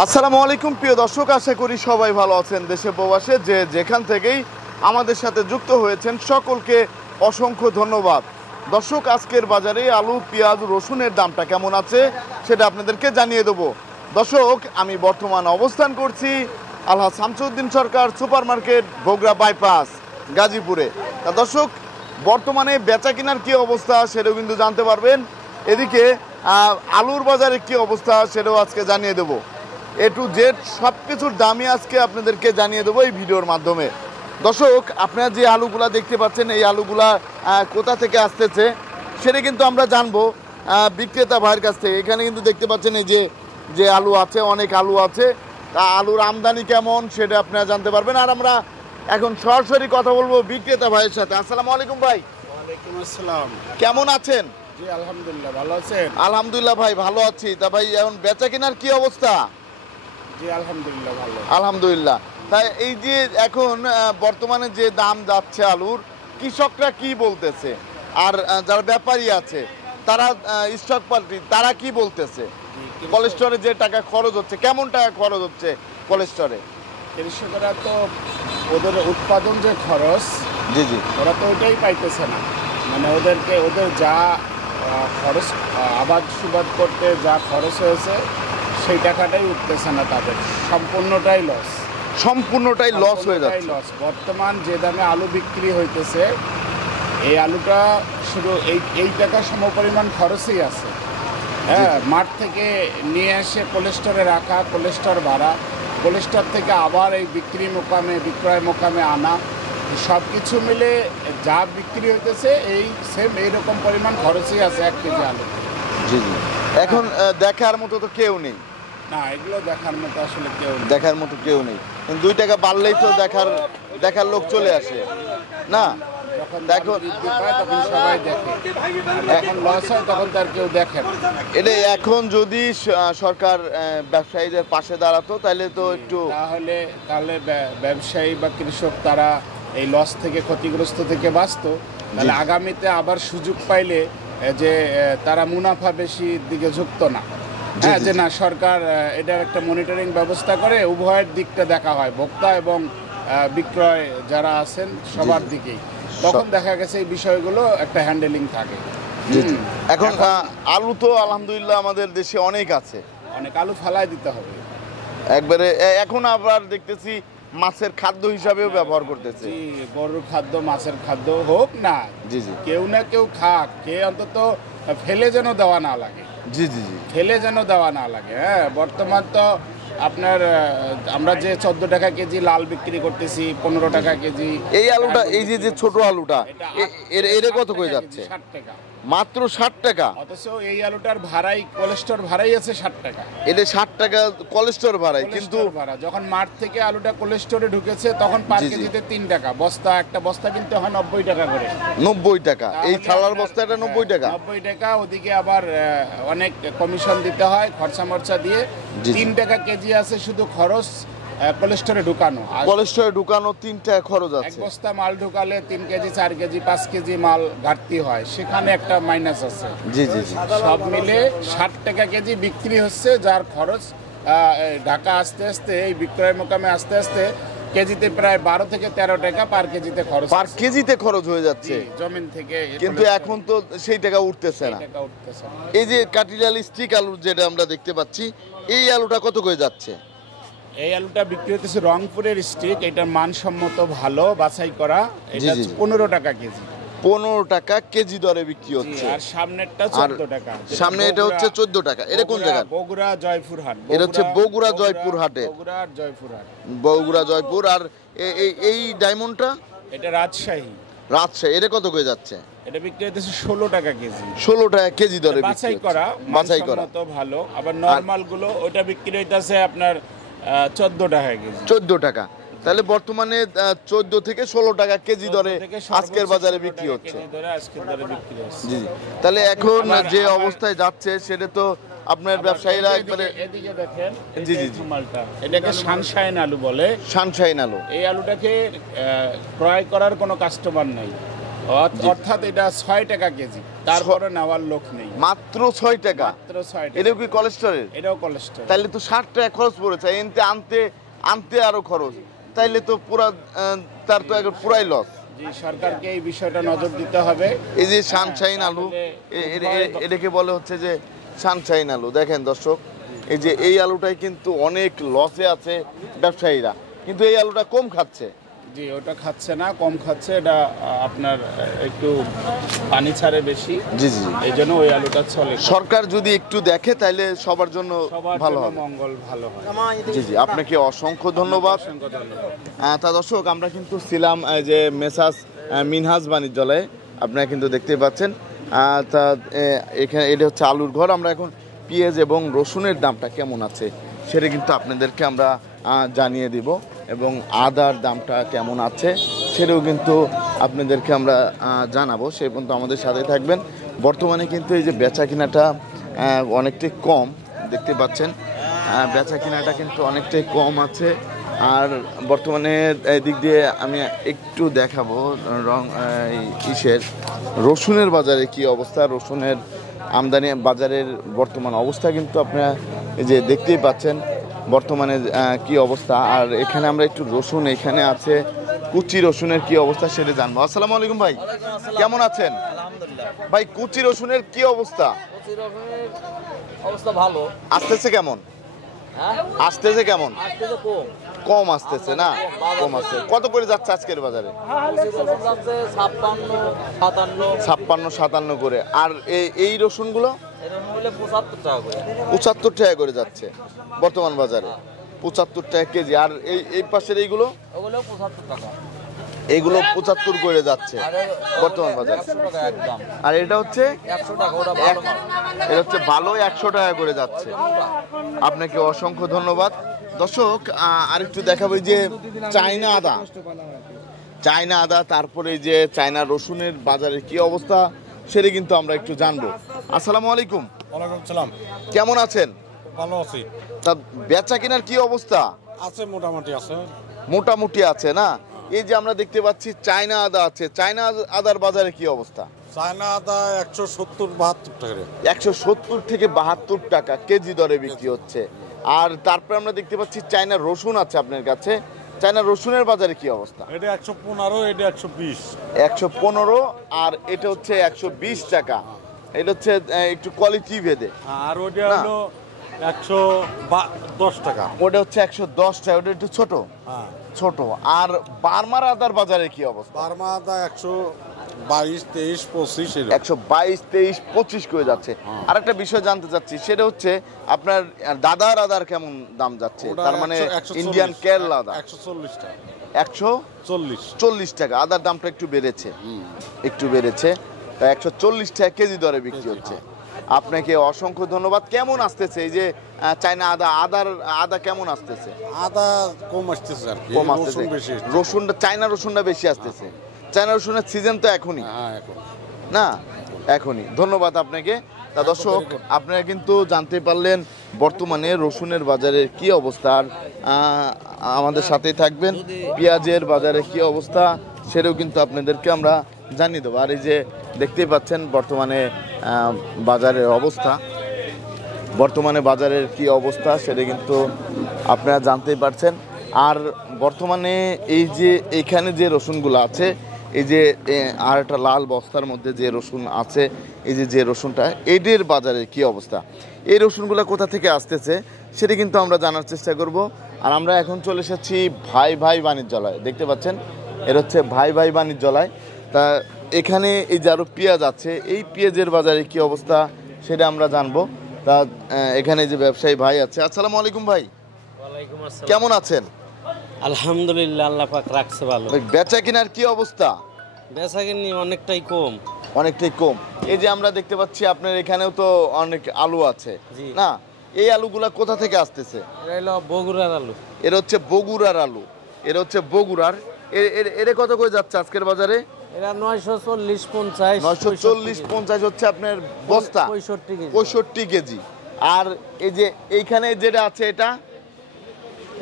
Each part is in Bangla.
আসসালামু আলাইকুম প্রিয় দর্শক, আশা করি সবাই ভালো আছেন। দেশে প্রবাসে যে যেখান থেকেই আমাদের সাথে যুক্ত হয়েছেন সকলকে অসংখ্য ধন্যবাদ। দর্শক, আজকের বাজারে আলু, পেঁয়াজ, রসুনের দামটা কেমন আছে সেটা আপনাদেরকে জানিয়ে দেবো। দর্শক, আমি বর্তমান অবস্থান করছি আলহাজ শামসুদ্দিন সরকার সুপার মার্কেট, বগুড়া বাইপাস, গাজীপুরে। তা দর্শক, বর্তমানে বেচা কেনার কী অবস্থা সেটাও কিন্তু জানতে পারবেন। এদিকে আলুর বাজারে কী অবস্থা সেটাও আজকে জানিয়ে দেবো। এ টু জেড সব কিছুর দামই আজকে আপনাদেরকে জানিয়ে দেবো এই ভিডিওর মাধ্যমে। দর্শক, আপনারা যে আলুগুলা দেখতে পাচ্ছেন এই আলুগুলা কোথা থেকে আসতেছে সেটা কিন্তু আমরা জানবো বিক্রেতা ভাইয়ের কাছ থেকে। এখানে কিন্তু দেখতে পাচ্ছেন এই যে আলু আছে, অনেক আলু আছে। তা আলুর আমদানি কেমন সেটা আপনারা জানতে পারবেন। আর আমরা এখন সরাসরি কথা বলবো বিক্রেতা ভাইয়ের সাথে। আসসালামু আলাইকুম ভাই। ওয়ালাইকুম আসসালাম। কেমন আছেন? জি আলহামদুলিল্লাহ, ভালো আছেন? আলহামদুলিল্লাহ ভাই, ভালো আছি। তা ভাই এখন বেচা কেনার কি অবস্থা? জি আলহামদুলিল্লাহ ভালো। আলহামদুলিল্লাহ। তাই এই যে এখন বর্তমানে যে দাম যাচ্ছে আলুর, কৃষকরা কি বলতেছে আর যারা ব্যাপারী আছে তারা স্টক পার্টি তারা কি বলতেছে? কোলেস্টোরে যে টাকা খরচ হচ্ছে, কেমন টাকা খরচ হচ্ছে কোলেস্টোরে? কৃষকরা তো ওদের উৎপাদন যে খরচ, জি জি, ওরা তো ওইটাই পাইতেছে না। মানে ওদের যা খরচ, আবাদ সুবাদ করতে যা খরচ হয়েছে সেই টাকাটাই উঠতেছে না তাদের, সম্পূর্ণটাই লস। সম্পূর্ণটাই লস হয়ে যাচ্ছে। লস। বর্তমান যে দামে আলু বিক্রি হইতেছে, এই আলুটা শুধু এই টাকা সমপরিমাণ খরচই আছে। হ্যাঁ, মাঠ থেকে নিয়ে এসে কোলেস্টোরে রাখা, কোলেস্টোর ভাড়া, কোলেস্টোর থেকে আবার এই বিক্রয় মোকামে আনা, সব কিছু মিলে যা বিক্রি হইতেছে এই এইরকম পরিমাণ খরচই আছে 1 কেজি আলু। জি জি। এখন দেখার মতো তো কেউ নেই। না, এগুলো দেখার মতো আসলে কেউ নেই। দেখার মতো কেউ নেই। 2 টাকা বাড়লেই তো দেখার লোক চলে আসে না। যখন দেখো, বৃদ্ধি পায় তখন সবাই দেখে, যখন লস হয় তখন তার কেউ দেখে না। এটা এখন যদি সরকার ব্যবসায়ীদের পাশে দাঁড়াতো তাহলে তো একটু তাহলে ব্যবসায়ী বা কৃষক তারা এই লস থেকে, ক্ষতিগ্রস্ত থেকে বাঁচতো। তাহলে আগামীতে আবার সুযোগ পাইলে যে তারা মুনাফা বেশির দিকে ঝুঁকতো না। হ্যাঁ, যে না, সরকার এটার একটা মনিটরিং ব্যবস্থা করে, উভয়ের দিকটা দেখা হয়, ভোক্তা এবং বিক্রয় যারা আছেন সবার দিকেই। তখন দেখা গেছে এই বিষয়গুলো একটা হ্যান্ডেলিং থাকে। এখন আলু তো আলহামদুলিল্লাহ আমাদের দেশে অনেক আছে, অনেক আলু ফালাই দিতে হবে একবারে। এখন আবার দেখতেছি মাছের খাদ্য হিসাবেও ব্যবহার করতেছে। জি, গরুর খাদ্য, মাছের খাদ্য হোক না, জি জি, কেউ না কেউ খাক, খেয়ে অন্তত ফেলে যেন দেওয়া না লাগে। জি জি জি, ফেলে যেন দেওয়া না লাগে। হ্যাঁ, বর্তমান তো আপনার আমরা যে 14 টাকা কেজি লাল বিক্রি করতেছি, 15 টাকা কেজি এই আলুটা, এই যে ছোট আলুটা, এর কত করে যাচ্ছে? 60 টাকা, মাত্র 60 টাকা। অথচ এই আলুটার ভাড়াই, কোলেস্টোর ভাড়াই আছে 60 টাকা। এটা 60 টাকা কোলেস্টোর ভাড়াই, কিন্তু ভাড়া যখন মাঠ থেকে আলুটা কোলেস্টোরে ঢুকেছে তখন পার কেজিতে 3 টাকা বস্তা, একটা বস্তা কিনতে হয় 90 টাকা করে। 90 টাকা এই থালার বস্তাটা 90 টাকা। 90 টাকা, ওদিকে আবার অনেক কমিশন দিতে হয়, খরচা মরচা দিয়ে 3 টাকা কেজি আছে শুধু খরচ কোলেস্টোরে ঢুকানো। কোলেস্টোরে ঢুকানো 3 টাকা খরচ আছে। এক বস্তা মাল ঢুকালে 3 কেজি, 4 কেজি, 5 কেজি মাল ঘাটতি হয়, সেখানে একটা মাইনাস আছে। জি জি জি, সব মিলে 60 টাকা কেজি বিক্রি হচ্ছে, যার খরচ ঢাকা আসতে আসতে, এই বিক্রয় মোকামে আসতে আসতে কেজিতে প্রায় 12 থেকে 13 টাকা পার কেজিতে খরচ, পার কেজিতে খরচ হয়ে যাচ্ছে জমিন থেকে। কিন্তু এখন তো সেই টাকা উঠতেছে না। এই যে কাটিলাল স্টিক আলু যেটা আমরা দেখতে পাচ্ছি, এই আলুটা কত করে যাচ্ছে? এই আলুটা বিক্রি হতেছে রংপুরের স্টিক, এটার মানসম্মত ভালো, বাছাই করা। এটা 15 টাকা কেজি। 15 টাকা কেজি দরে বিক্রি হচ্ছে। আর সামনেরটা 14 টাকা। সামনে এটা হচ্ছে 14 টাকা। এটা কোন জায়গা? বগুড়া জয়পুরহাট। এটা হচ্ছে বগুড়া জয়পুরহাটে। বগুড়া আর জয়পুরহাট। বগুড়া জয়পুর। আর এই ডায়মন্ডটা? এটা রাজশাহী। রাজশাহী। এটা কত করে যাচ্ছে? এটা বিক্রি হতেছে 16 টাকা কেজি। 16 টাকা কেজি দরে বিক্রি বাছাই হচ্ছে। করা, বাছাই করা তো ভালো। আবার নরমাল গুলো ওটা বিক্রি হইতাছে আপনার 14 টাকা কেজি। 14 টাকা। তাহলে বর্তমানে 14 থেকে 16 টাকা কেজি দরে আজকের বাজারে বিক্রি হচ্ছে। জি জি। তাহলে এখন যে অবস্থায় যাচ্ছে সেটা তো আপনার ব্যবসায়ীরা একবারে। এদিকে দেখেন, জি জি জি, মালটা এটাকে সানশাইন আলু বলে। সানশাইন আলু। এই আলুটাকে ক্রয় করার কোনো কাস্টমার নাই, অর্থাৎ এটা 6 টাকা কেজি। তারপরে নেওয়ার লোক নেই। মাত্র 6 টাকা। মাত্র 6 টাকা। এটাও কি কোলেস্টেরল? এটাও কোলেস্টেরল। তাইলে তো 60 টাকা খরচ পড়েছে, এনতে আনতে আরো খরচ, তাইলে তো পুরা তার তো একবার পুরাই লস। জি, সরকারকে এই বিষয়টা নজর দিতে হবে। এই যে সানশাইন আলু, এটাকে বলে হচ্ছে যে সানশাইন আলু। দেখেন দর্শক, এই যে এই আলুটাই কিন্তু অনেক লসে আছে ব্যবসায়ীরা, কিন্তু এই আলুটা কম খাচ্ছে। জি, ওটা খাচ্ছে না, কম খাচ্ছে, এটা আপনার একটু পানি ছাড়ে বেশি। জি জি, এই জন্য ওই আলুটা চলে। সরকার যদি একটু দেখে তাহলে সবার জন্য ভালো হবে, মঙ্গল ভালো হয়। জি জি, আপনাকে অসংখ্য ধন্যবাদ। অসংখ্য ধন্যবাদ। তা দর্শক, আমরা কিন্তু ছিলাম যে মেসাজ মিনহাজ বাণিজ্যালয়ে, আপনারা কিন্তু দেখতে পাচ্ছেন। তা এখানে এটা হচ্ছে আলুর ঘর। আমরা এখন পেঁয়াজ এবং রসুনের দামটা কেমন আছে সেটা কিন্তু আপনাদেরকে আমরা জানিয়ে দিব, এবং আদার দামটা কেমন আছে সেটাও কিন্তু আপনাদেরকে আমরা জানাবো। সেই পর্যন্ত আমাদের সাথে থাকবেন। বর্তমানে কিন্তু এই যে বেচা কিনাটা অনেকটাই কম দেখতে পাচ্ছেন, বেচা কিনাটা কিন্তু অনেকটাই কম আছে। আর বর্তমানে দিক দিয়ে আমি একটু দেখাবো রসুনের বাজারে কি অবস্থা, রসুনের আমদানি বাজারের বর্তমান অবস্থা কিন্তু আপনারা এই যে দেখতেই পাচ্ছেন বর্তমানে কি অবস্থা। আর এখানে আমরা একটু রসুন, এখানে আছে কুচি রসুনের কি অবস্থা সেটা জানবো। আসসালামু আলাইকুম ভাই, কেমন আছেন? ভাই, কুচি রসুনের কি অবস্থা? অবস্থা ভালো। আসতেছে কেমন? আসতেছে কেমন? কম আসতেছে না? কম আসছে। কত করে যাচ্ছে আজকের বাজারে? 56-57 করে। আর এই রসুনগুলো 75 টাকা করে যাচ্ছে বর্তমান বাজারে, 75 টাকা কেজি। আর এই পাশের এইগুলো, এইগুলো 75 করে যাচ্ছে বর্তমান বাজারে। আর এটা হচ্ছে এটা হচ্ছে ভালো, 100 টাকা করে যাচ্ছে। আপনাকে অসংখ্য ধন্যবাদ। দর্শক, আরেকটু দেখাবো যে চায়না আদা, তারপরে যে চায়না রসুনের বাজারের কি অবস্থা সেটা কিন্তু আমরা একটু জানবো। আসসালামু আলাইকুম। ওয়ালাইকুম সালাম। কেমন আছেন? ভালো আছি। তা বেচা কেনার কি অবস্থা? আছে, মোটামুটি আছে। মোটামুটি আছে না? এই যে আমরা দেখতে পাচ্ছি চায়না আদা আছে, চায়না আদার বাজারে কি অবস্থা? চায়না আদা 170-72 টাকা। 170 থেকে 72 টাকা কেজি দরে বিক্রি হচ্ছে। আর তারপরে আমরা দেখতে পাচ্ছি চায়না রসুন আছে আপনার কাছে, চায়না রসুনের বাজারে কি অবস্থা? এটা 115, এটা 120। 115 আর এটা হচ্ছে 120 টাকা। এটা হচ্ছে একটু কোয়ালিটি ভেদে। আর ওটা হলো 110 টাকা। ওটা হচ্ছে 110 টাকা, ওটা একটু ছোট। হ্যাঁ, ছোট। আর বার্মার আদার বাজারে কি অবস্থা? বার্মা আদা 122, 23, 25। 122, 23, 25 করে যাচ্ছে। আর একটা বিষয় জানতে চাচ্ছি, সেটা হচ্ছে আপনার দাদার আদার কেমন দাম যাচ্ছে? তার মানে ইন্ডিয়ান কেরলা আদা 140 টাকা। 140 টাকা। আদার দামটা একটু বেড়েছে, একটু বেড়েছে। তা 140 টাকা কেজি দরে বিক্রি হচ্ছে। আপনাকে অসংখ্য ধন্যবাদ। কেমন আসতেছে এই যে চায়না আদা কেমন আসতেছে? আদা কম আসতেছে আর কি, কম আসতেছে। রসুনটা, চায়না রসুনটা বেশি আসতেছে। চায়না রসুনের সিজন তো এখনই না, এখনই। ধন্যবাদ আপনাকে। তা দর্শক, আপনারা কিন্তু জানতে পারলেন বর্তমানে রসুনের বাজারের কি অবস্থা। আর আমাদের সাথেই থাকবেন, পেঁয়াজের বাজারে কি অবস্থা সেটাও কিন্তু আপনাদেরকে আমরা জানিয়ে দেবো। আর এই যে দেখতেই পাচ্ছেন বর্তমানে বাজারের অবস্থা, বর্তমানে বাজারের কি অবস্থা সেটা কিন্তু আপনারা জানতেই পারছেন। আর বর্তমানে এই যে এইখানে যে রসুনগুলো আছে, এই যে আর একটা লাল বস্তার মধ্যে যে রসুন আছে, এই যে রসুনটা, এদের বাজারে কি অবস্থা, এই রসুনগুলো কোথা থেকে আসতেছে সেটা কিন্তু আমরা জানার চেষ্টা করব। আর আমরা এখন চলে এসেছি ভাই বাণিজ্যালয়, দেখতে পাচ্ছেন এর হচ্ছে ভাই বাণিজ্যালয়। তা এখানে এই যে আরও পেঁয়াজ আছে, এই পেঁয়াজের বাজারে কি অবস্থা সেটা আমরা জানবো। তা এখানে যে ব্যবসায়ী ভাই আছে। আসসালামু আলাইকুম ভাই, কেমন আছেন? আলহামদুলিল্লাহ, আল্লাহ পাক রাখছে ভালো। বেচা কিনার কি অবস্থা? বেচা কিনি অনেকটাই কম। অনেকটাই কম। এই যে আমরা দেখতে পাচ্ছি আপনার এখানেও তো অনেক আলু আছে না, এই আলুগুলা কোথা থেকে আসতেছে? এটা হলো বগুড়ার আলু। এর হচ্ছে বগুড়ার আলু, এর হচ্ছে বগুড়ার। এর কত করে যাচ্ছে আজকের বাজারে? এরা 940-50। 940-50 হচ্ছে আপনার বস্তা, 65 কেজি। আর এই যে এইখানে যেটা আছে এটা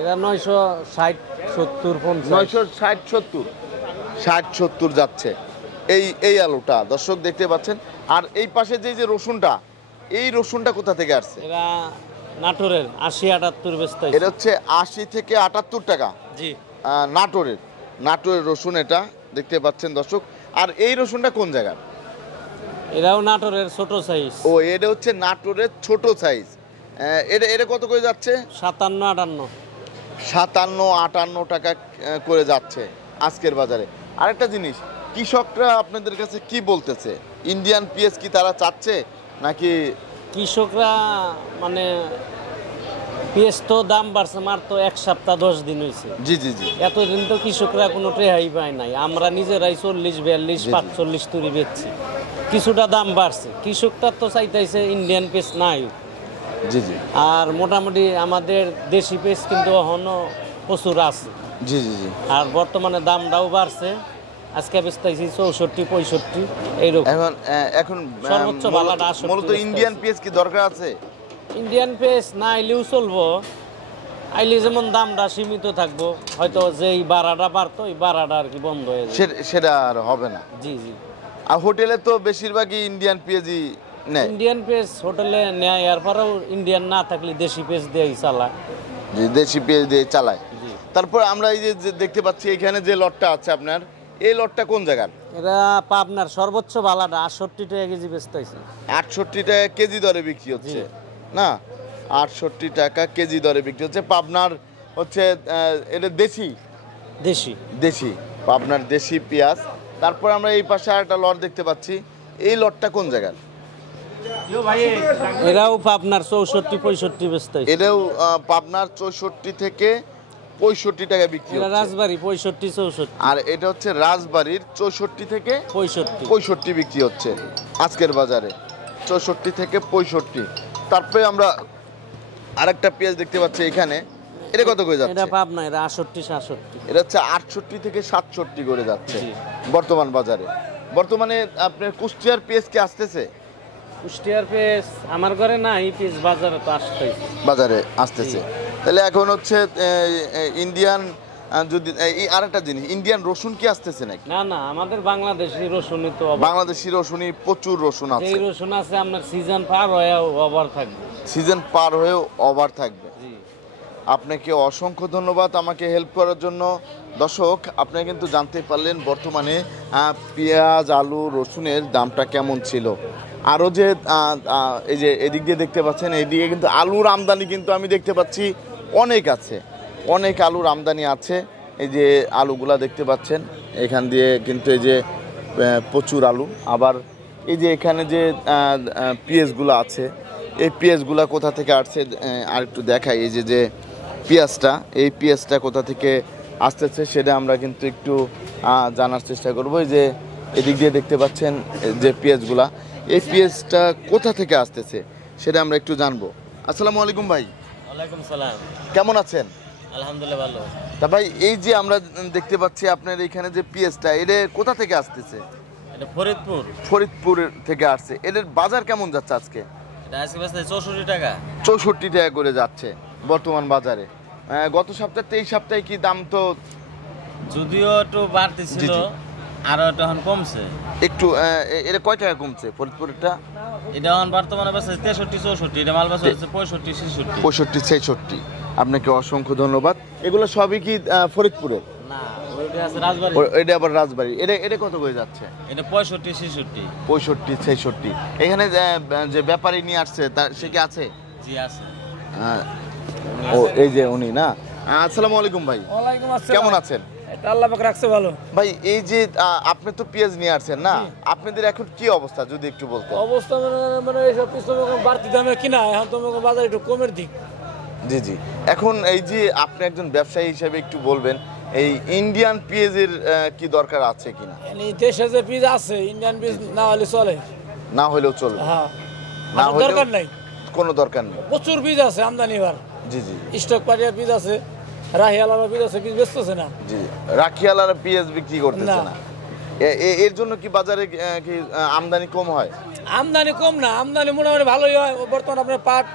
এরা 960-70-50। 960-70 যাচ্ছে এই আলুটা। দর্শক দেখতে পাচ্ছেন আর এই পাশে যে রসুনটা, এই রসুনটা কোথা থেকে আসছে? এরা নাটোরের 80-78 ব্যস্ত হয়েছে। এটা হচ্ছে 80 থেকে 78 টাকা। জি, নাটোরের রসুন এটা দেখতে পাচ্ছেন দর্শক। আর এই রসুনটা কোন জায়গার? এরাও নাটোরের ছোট সাইজ। ও, এটা হচ্ছে নাটোরের ছোট সাইজ। এটা কত করে যাচ্ছে? 57-58। 57-58 টাকা করে যাচ্ছে আজকের বাজারে। আরেকটা জিনিস, কৃষকরা আপনাদের কাছে কি বলতেছে? ইন্ডিয়ান পেঁয়াজ কি তারা চাচ্ছে নাকি? কৃষকরা মানে পেঁয়াজ তো দাম বাড়ছে মাত্র 1 সপ্তাহ 10 দিন হয়েছে। জি জি জি। এতদিন তো কৃষকরা কোনো রেহাই পায় নাই। আমরা নিজেরাই 40-42-45 তুরি বেচছি। কিছুটা দাম বাড়ছে, কৃষকটা তো চাইতেছে ইন্ডিয়ান পেঁয়াজ নাই। জি জি আর মোটামুটি আমাদের দেশি পেঁয়াজ কিন্তু এখনো প্রচুর আছে। জি জি জি। আর বর্তমানে দামটাও বাড়ছে। আজকে বেচতেছি 64-65 এইরকম। এখন সর্বোচ্চ ভালোটা 68 মূলত ইন্ডিয়ান পেঁয়াজ কি দরকার আছে? ইন্ডিয়ান পেঁয়াজ না আইলেও চলবো, আইলে যেমন দামটা সীমিত থাকবো। হয়তো যেই বাড়াটা বাড়তো এই বাড়াটা আর কি বন্ধ হয়ে যাবে। সেটা আর হবে না। জি জি। আর হোটেলে তো বেশিরভাগই ইন্ডিয়ান পেঁয়াজই নেয়। ইন্ডিয়ান পেঁয়াজ হোটেলে নেয়, এরপরেও ইন্ডিয়ান না থাকলে দেশি পেঁয়াজ দিয়েই চালায়। জি, দেশি পেঁয়াজ দিয়ে চালায়। জি। তারপর আমরা এই যে দেখতে পাচ্ছি এখানে যে লটটা আছে আপনার, এই লটটা কোন জায়গার? এরা পাবনার সর্বোচ্চ ভালাটা 68 টাকা কেজি বেচতেছে। 68 টাকা কেজি দরে বিক্রি হচ্ছে না? 68 টাকা কেজি দরে বিক্রি হচ্ছে। পাবনার হচ্ছে এটা দেশি দেশি দেশি পাবনার দেশি পেঁয়াজ। তারপর আমরা এই পাশে আরেকটা লট দেখতে পাচ্ছি, এই লটটা কোন জায়গার? এরাও পাবনার 64-65 বেচতেছে। এটাও পাবনার 64 থেকে 65 টাকা বিক্রি এরা হচ্ছে। রাজবাড়ি 65-64। আর এটা হচ্ছে রাজবাড়ির 64 থেকে 65। 65 বিক্রি হচ্ছে আজকের বাজারে, 64 থেকে 65। তারপরে আমরা আরেকটা পেঁয়াজ দেখতে পাচ্ছি এখানে, এটা কত করে যাচ্ছে? এটা পাবনা, এরা 68-67। এটা হচ্ছে 68 থেকে 67 করে যাচ্ছে জি। বর্তমান বাজারে। বর্তমানে আপনার কুষ্টিয়ার পেঁয়াজ কি আসতেছে? কুষ্টিয়ার পেঁয়াজ আমার ঘরে না, এই পেঁয়াজ বাজারে তো আসতেছে। বাজারে আসতেছে। তাহলে এখন হচ্ছে ইন্ডিয়ান, যদি আরেকটা জিনিস, ইন্ডিয়ান রসুন কি আসতেছে নাকি? না না, আমাদের বাংলাদেশি রসুনই তো অভাব। বাংলাদেশি রসুনই প্রচুর রসুন আছে। যেই রসুন আছে আপনার সিজন পার হয়ে অভাব থাকবে। সিজন পার হয়েও ওভার থাকবে। জি। আপনাকে অসংখ্য ধন্যবাদ আমাকে হেল্প করার জন্য। দর্শক, আপনি কিন্তু জানতে পারলেন বর্তমানে পেঁয়াজ, আলু, রসুনের দামটা কেমন ছিল। আরও যে এই যে এদিক দিয়ে দেখতে পাচ্ছেন, এইদিকে কিন্তু আলুর আমদানি কিন্তু আমি দেখতে পাচ্ছি অনেক আছে, অনেক আলুর আমদানি আছে। এই যে আলুগুলা দেখতে পাচ্ছেন, এখান দিয়ে কিন্তু এই যে প্রচুর আলু। আবার এই যে এখানে যে পেঁয়াজগুলো আছে, এই পেঁয়াজগুলা কোথা থেকে আসছে আর একটু দেখাই। এই যে পেঁয়াজটা, এই পেঁয়াজটা কোথা থেকে আসতেছে সেটা আমরা কিন্তু একটু জানার চেষ্টা করব। এই যে এদিক দিয়ে দেখতে পাচ্ছেন যে পেঁয়াজগুলা, এই পেঁয়াজটা কোথা থেকে আসতেছে সেটা আমরা একটু জানবো। আসসালামু আলাইকুম ভাই। ওয়ালাইকুম সালাম। কেমন আছেন? আলহামদুলিল্লাহ ভালো। তা ভাই, এই যে আমরা দেখতে পাচ্ছি আপনার এখানে যে পেঁয়াজটা, এটা কোথা থেকে আসতেছে? এটা ফরিদপুর। ফরিদপুর থেকে আসছে। এটার বাজার কেমন যাচ্ছে আজকে? এটা আজকে বেচতে 64 টাকা। 64 টাকা করে যাচ্ছে বর্তমান বাজারে। গত সপ্তাহে, এই সপ্তাহে কি দাম তো যদিও একটু বাড়তি ছিল, জি, জি। আর এটা এখন কমছে। একটু এটা কয় টাকা কমছে ফরিদপুরটা? এটা এখন বর্তমানে বেচতে 63-64, এটা মাল বেচতে হচ্ছে 65-66। 65-66। আপনাকে অসংখ্য ধন্যবাদ। এগুলো সবই কি ফরিদপুরের? না, ওইটা আছে রাজবাড়ি। এটা আবার রাজবাড়ি। এটা কত করে যাচ্ছে? এটা 65-66। 65-66। এখানে যে ব্যাপারী নিয়ে আসছে সে কি আছে? জি আছে। ও, এই যে উনি না। আসসালামু আলাইকুম ভাই। ওয়ালাইকুম আসসালাম। কেমন আছেন? এটা আল্লাহ পাক রাখছে ভালো। ভাই, এই যে আপনি তো পেঁয়াজ নিয়ে আসছেন না, আপনাদের এখন কি অবস্থা যদি একটু বলতেন? অবস্থা মানে এইসব কিছু বাড়তি দামে কিনা, এখন তো বাজার একটু কমের দিক। জি জি। এখন এই যে আপনি একজন ব্যবসায়ী হিসেবে একটু বলবেন, এই ইন্ডিয়ান পেঁয়াজের কি দরকার আছে কিনা? এই দেশে যে বীজ আছে, ইন্ডিয়ান বীজ না হলে চলে। না হলেও চলবে? হ্যাঁ, না হলেও দরকার নাই। কোনো দরকার নেই। প্রচুর বীজ আছে আমদানি এবার। জি জি স্টক পাটিয়া বীজ আছে, রাহিয়ালার বীজ আছে, বীজ বেচতেছে না। জি। রাখিয়ালার পেঁয়াজ বিক্রি করতেছে না। না। এর জন্য কি বাজারে কি আমদানি কম হয়? আমদানি কম না, আমদানি মোটামুটি ভালোই হয়। বর্তমানে আপনার পাট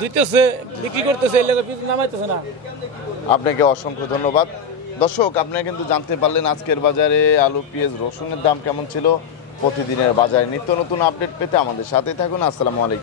দিতেছে, বিক্রি করতেছে, এই লেগে বীজ নামাইতেছে না। আপনাকে অসংখ্য ধন্যবাদ। দর্শক, আপনারা কিন্তু জানতে পারলেন আজকের বাজারে আলু, পেঁয়াজ, রসুনের দাম কেমন ছিল। প্রতিদিনের বাজারে নিত্য নতুন আপডেট পেতে আমাদের সাথেই থাকুন। আসসালামু আলাইকুম।